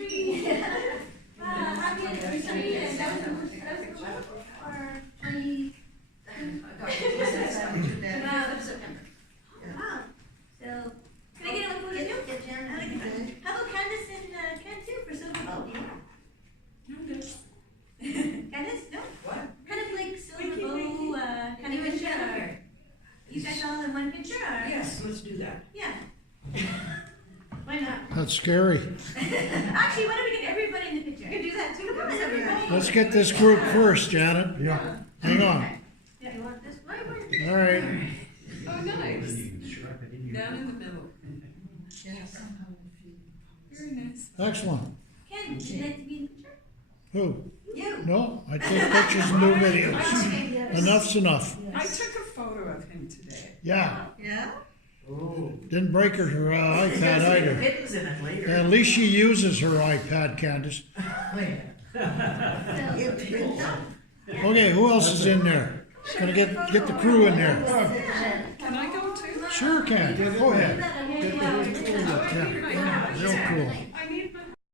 Happy anniversary, and that was or 20. September. Wow. So, can I get a photo too? How about Candace and Ken too for Silver Bow? Candace, no? What? Kind of like Silver Bow, kind of picture. Or you guys all in one picture? Or? Yes, let's do that. Yeah. Why not? That's scary. Actually, why don't we get everybody in the picture? You can do that too. Come on, everybody. Let's get this group first, Janet. Yeah. Hang on. Yeah, you want this? Why? All right. Oh, nice. Down in the middle. Yes. Very nice. Excellent. Ken, would you like to be in the picture? Who? You. No, I take pictures and do videos. Enough's enough. I took a photo of him today. Yeah. Yeah? Oh. Didn't break her iPad either. Kittens in it later. At least she uses her iPad, Candace. Okay, who else is in there? Gonna get the crew in there. Can I go too? Sure can. Go ahead. Oh, Yeah, real cool. I